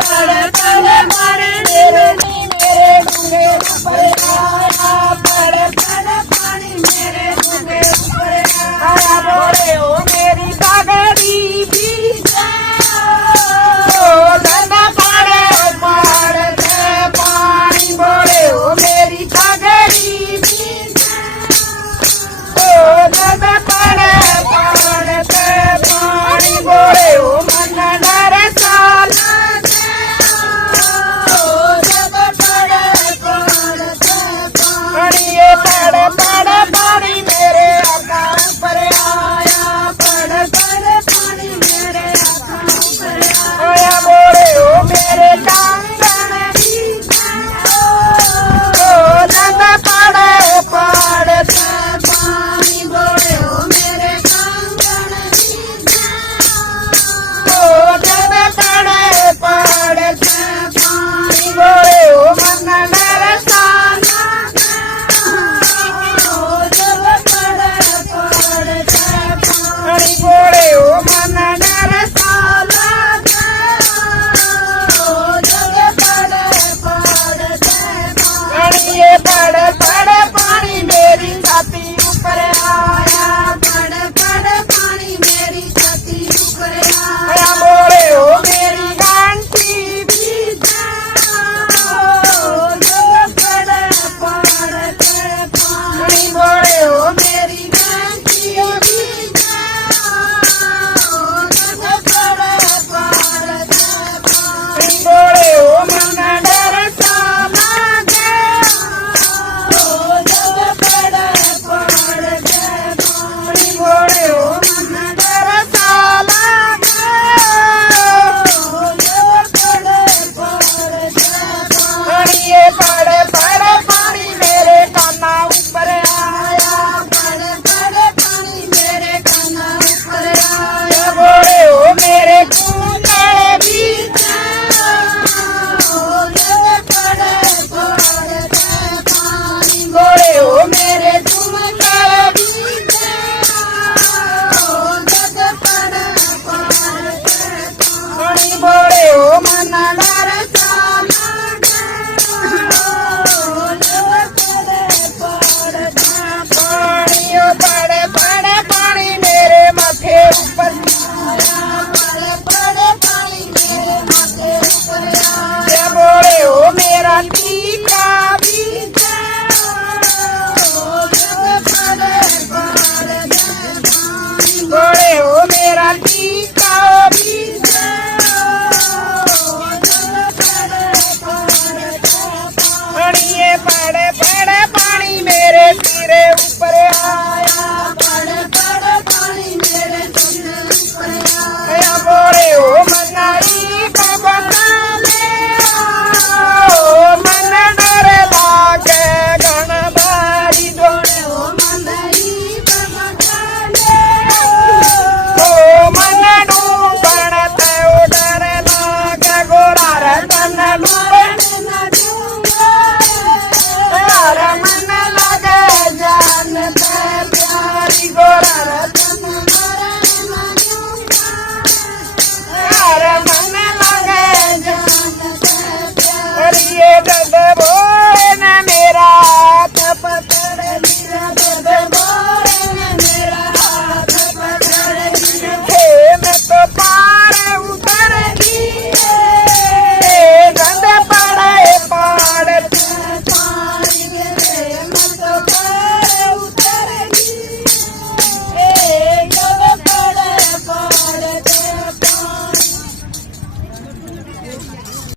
पड़ पड़ पानी मेरे डूंगे ऊपर आया पड़ पड़ पानी मेरे डूंगे ऊपर आया बोले ओ मेरी पगड़ी भीगे गंगा पड़े पड़ते पानी बोले ओ मेरी पगड़ी भीगे गंगा पड़े पड़ते पानी बोले ओ मन डर साला पड़ पड़ पानी मेरे आका ऊपर आया पड़ पड़ पानी मेरे आका ऊपर आया बोले ओ मेरे कांगन गंगा पड़े पड़ते पानी बोले ओ मेरे कांगन गंगा पड़े पड़ते पानी बोले ओ मन मेरे साना बोले ओ मन डर साला पड़ पड़ पानी मेरी छाती ऊपर आया पड़ पड़ पानी मेरी छाती ऊपर आया बोले ओ मेरी घंटी भीगे पड़ पड़ते पानी बोले ओ मेरी घंटी भीगे बोले ओ मन डर साला बोले ओ मन डर साला पड़ पड़ पानी मेरे काना ऊपर आया पड़ पड़ पानी मेरे काना ऊपर आया बोले ओ मेरे कुंडे भीगे पड़ पड़ते पानी बोले ओ मेरे झुमके भीगे पड़ पड़ते पानी बोले ओ मन